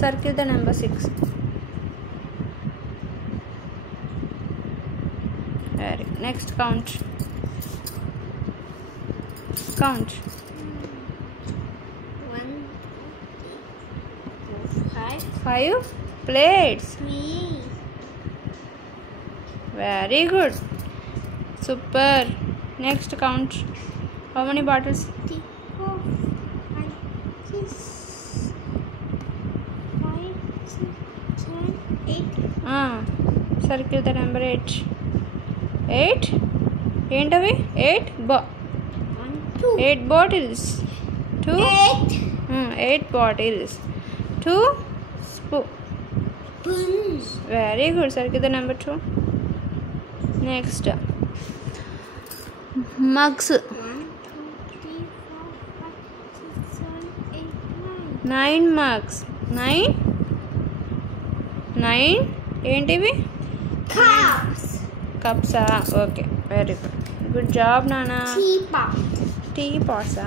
Circle the number 6. Very good. Next count. Count. 1, 2, 3, 4, 5. 5 plates. 3. Very good. Super. Next count. How many bottles? 3, 4, 5, 6, 5, 6, 7, 8. Circle the number 8. 8? ఏంటవి 8 1, 2. 8 bottles. 2 8. 8 bottles. 2 spoons. Very good. Circle the number 2. Next. Mugs. 1, 2, 3, 4, 5, 6, 7, 8, 9. 9 mugs. 9 ఏంటివి Cups. కప్సా okay very good good job నానా Teapot. టీ పాట్సా